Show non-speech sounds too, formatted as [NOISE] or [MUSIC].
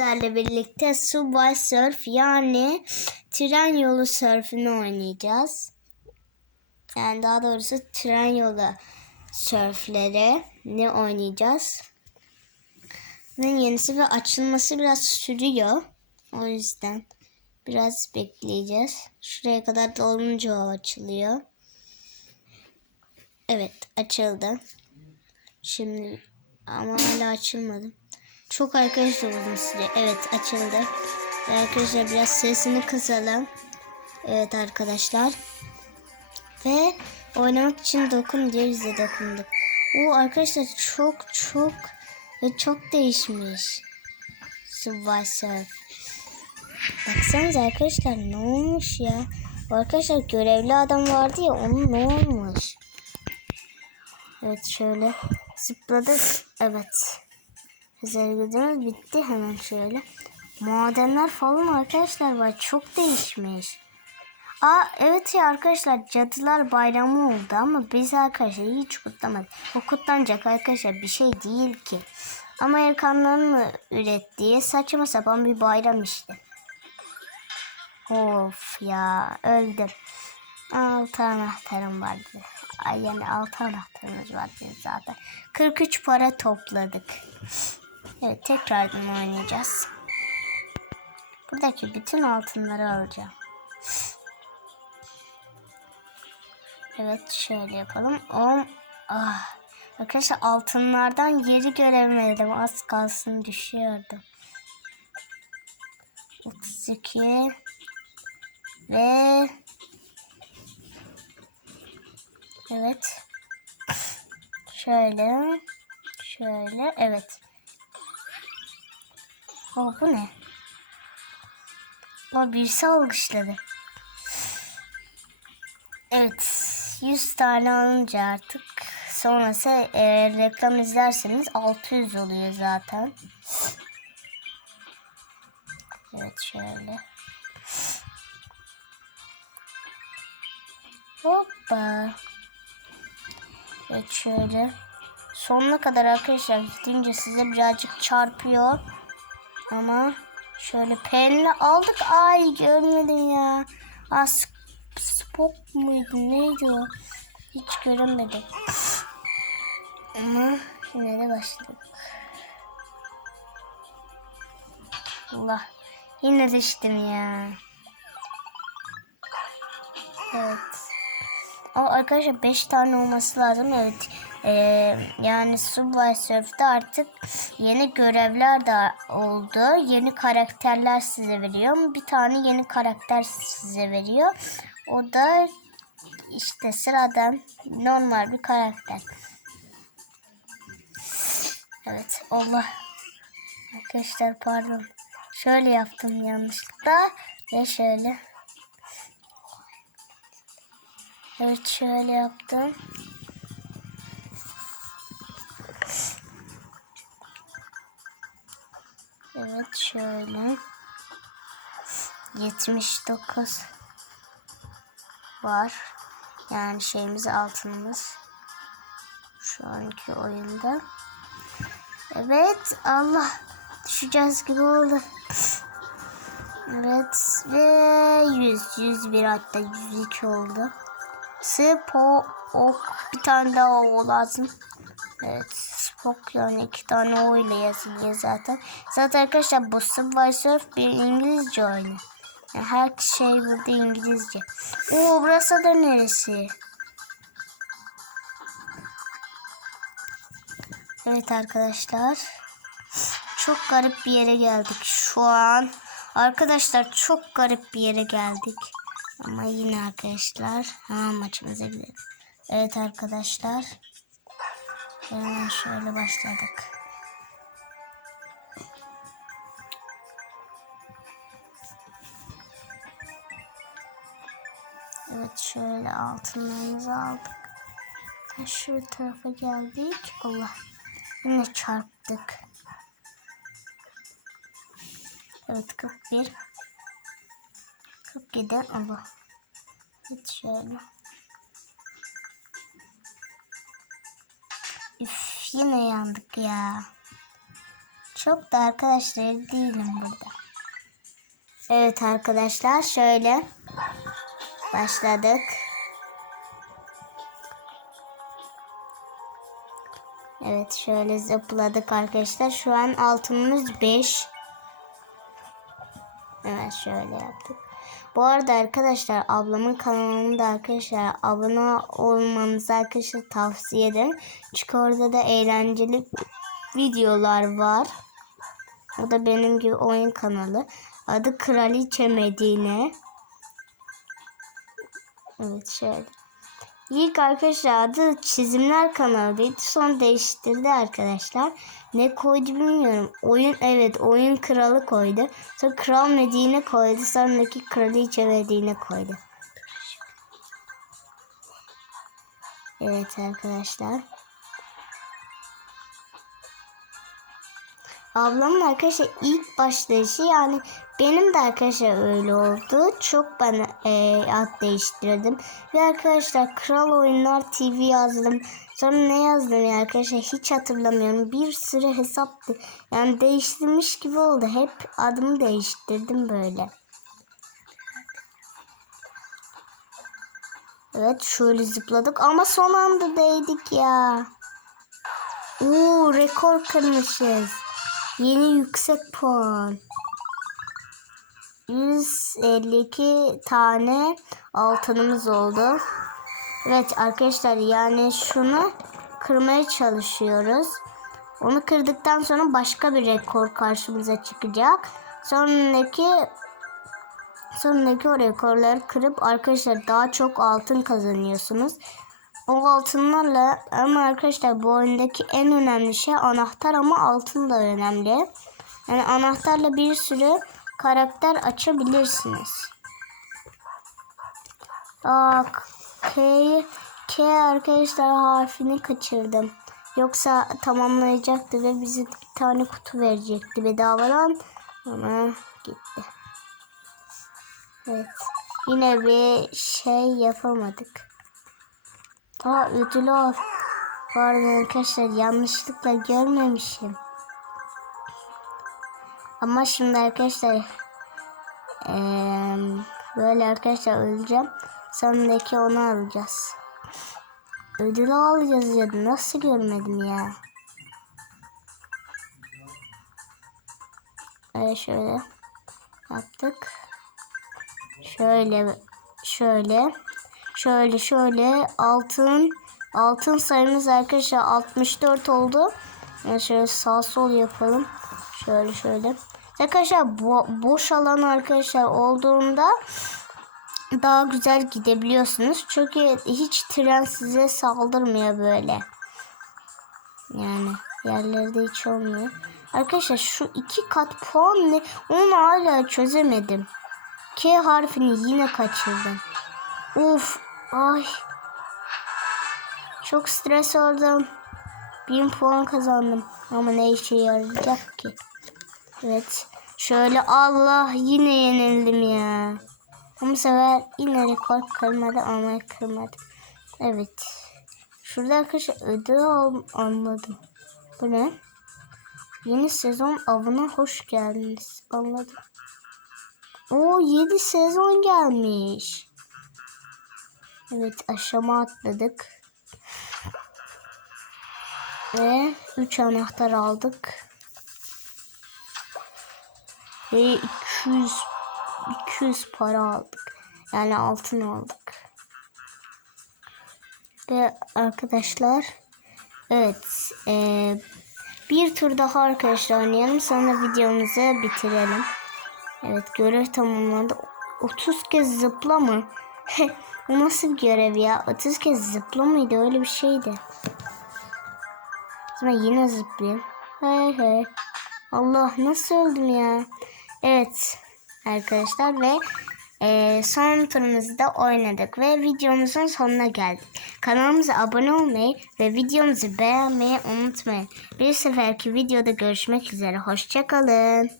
sizlerle birlikte Subway Surf yani tren yolu sörfünü oynayacağız. Yani daha doğrusu tren yolu sörfleri ne oynayacağız. Bunun yenisi ve açılması biraz sürüyor. O yüzden biraz bekleyeceğiz. Şuraya kadar dolunca o açılıyor. Evet açıldı. Şimdi ama hala açılmadı. Çok arkadaşlar uzun süre. Evet açıldı. Ve arkadaşlar biraz sesini kısalım. Evet arkadaşlar. Ve oynamak için dokun diye bize dokunduk. O arkadaşlar çok çok ve çok değişmiş. Subway Surf. Baksanıza arkadaşlar ne olmuş ya. Arkadaşlar görevli adam vardı ya onun ne olmuş. Evet şöyle zıpladık. Evet. Güzel gücümüz bitti hemen şöyle. Madenler falan arkadaşlar var. Çok değişmiş. Aa evet ya arkadaşlar cadılar bayramı oldu ama biz arkadaşlar hiç kutlamadık. O kutlanacak arkadaşlar bir şey değil ki. Amerikanların mı ürettiği saçma sapan bir bayram işte. Of ya öldüm. Altı anahtarım vardı. Ay yani altı anahtarımız vardı zaten. 43 para topladık. Evet tekrardan oynayacağız. Buradaki bütün altınları alacağım. Evet şöyle yapalım. 10 ah. Arkadaşlar altınlardan yeri göremedim. Az kalsın düşüyordum. 32 ve Evet. Şöyle. Şöyle. Evet. Bu ne? O birisi alkışladı. Evet. 100 tane alınca artık sonrası eğer reklam izlerseniz 600 oluyor zaten. Evet şöyle. Hoppa. Evet şöyle. Sonuna kadar arkadaşlar gidince size birazcık çarpıyor. Ama şöyle penle aldık. Ay görmedim ya. Az Spock muydu neydi o? Hiç göremedim. Ama yine de başladık. Allah. Yine düştüm ya. Evet. Ama arkadaşlar 5 tane olması lazım. Evet. Ee, yani Subway Surf'te artık yeni görevler de oldu. Yeni karakterler size veriyor. Bir tane yeni karakter size veriyor. O da işte sıradan normal bir karakter. Evet Allah. Arkadaşlar pardon. Şöyle yaptım yanlışlıkla. Ve şöyle. Evet şöyle yaptım. Şöyle. 79 var. Yani şeyimiz altınımız. Şu anki oyunda. Evet Allah düşeceğiz gibi oldu. Evet ve 100 101 hatta 102 oldu. Spo ok bir tane daha o lazım. Evet Spock yani iki tane o ile yazılıyor zaten. Zaten arkadaşlar bu Subway Surf bir İngilizce oyunu. Yani her şey burada İngilizce. Oo burası da neresi? Evet arkadaşlar. Çok garip bir yere geldik şu an. Arkadaşlar çok garip bir yere geldik. Ama yine arkadaşlar. Ha maçımıza gidelim. Evet arkadaşlar. Hemen şöyle başladık. Evet şöyle altınlarımızı aldık. Şu tarafa geldik. Allah. Yine çarptık. Evet 41. 47 Allah. Evet şöyle. Üf yine yandık ya. Çok da arkadaşlar değilim burada. Evet arkadaşlar şöyle başladık. Evet şöyle zıpladık arkadaşlar. Şu an altınımız 5. Evet şöyle yaptık. Bu arada arkadaşlar ablamın kanalında arkadaşlar abone olmanızı arkadaşlar tavsiye ederim. Çünkü orada da eğlenceli videolar var. O da benim gibi oyun kanalı. Adı Kraliçe Medine. Evet şöyle. İlk arkadaşlar adı çizimler kanalıydı. Son değiştirdi arkadaşlar. Ne koydu bilmiyorum. Oyun evet oyun kralı koydu. Sonra kral Medine koydu. Sonraki kraliçe Medine koydu. Evet arkadaşlar. Ablamın arkadaşlar ilk başlayışı yani benim de arkadaşlar öyle oldu. Çok ben e, ad değiştirdim. Ve arkadaşlar Kral Oyunlar TV yazdım. Sonra ne yazdım ya arkadaşlar hiç hatırlamıyorum. Bir sürü hesaptı. Yani değiştirmiş gibi oldu. Hep adımı değiştirdim böyle. Evet şöyle zıpladık ama son anda değdik ya. Oo rekor kırmışız. Yeni yüksek puan. 152 tane altınımız oldu. Evet arkadaşlar yani şunu kırmaya çalışıyoruz. Onu kırdıktan sonra başka bir rekor karşımıza çıkacak. Sonraki sonraki o rekorları kırıp arkadaşlar daha çok altın kazanıyorsunuz. O altınlarla ama arkadaşlar bu oyundaki en önemli şey anahtar ama altın da önemli. Yani anahtarla bir sürü karakter açabilirsiniz. Aa, K, K arkadaşlar harfini kaçırdım. Yoksa tamamlayacaktı ve bize bir tane kutu verecekti bedavadan. Ama gitti. Evet. Yine bir şey yapamadık. Aa ödül al. Pardon arkadaşlar yanlışlıkla görmemişim. Ama şimdi arkadaşlar ee, böyle arkadaşlar öleceğim. Sonraki onu alacağız. Ödülü alacağız ya nasıl görmedim ya. Evet şöyle yaptık. Şöyle şöyle şöyle şöyle altın altın sayımız arkadaşlar 64 oldu. Yani şöyle sağ sol yapalım. Şöyle şöyle. Arkadaşlar bo boş alan arkadaşlar olduğunda daha güzel gidebiliyorsunuz. Çünkü hiç tren size saldırmıyor böyle. Yani yerlerde hiç olmuyor. Arkadaşlar şu iki kat puan ne? Onu hala çözemedim. K harfini yine kaçırdım. Uf, ay. Çok stres oldum. Bin puan kazandım. Ama ne işe yarayacak ki? Evet. Şöyle Allah yine yenildim ya. Ama sefer yine rekor kırmadı ama kırmadı. Evet. Şurada arkadaşlar ödül anladım. Bu ne? Yeni sezon avına hoş geldiniz. Anladım. O 7 sezon gelmiş. Evet aşama atladık. Ve 3 anahtar aldık. Ve 200 200 para aldık. Yani altın aldık. Ve arkadaşlar evet ee, bir tur daha arkadaşlar oynayalım sonra videomuzu bitirelim. Evet görev tamamlandı. 30 kez zıpla mı? [LAUGHS] Bu nasıl bir görev ya? 30 kez zıpla mıydı? Öyle bir şeydi. Sonra yine zıplayayım. Hey hey. Allah nasıl öldüm ya? Evet arkadaşlar ve e, son turumuzu da oynadık ve videomuzun sonuna geldik. Kanalımıza abone olmayı ve videomuzu beğenmeyi unutmayın. Bir seferki videoda görüşmek üzere. Hoşçakalın.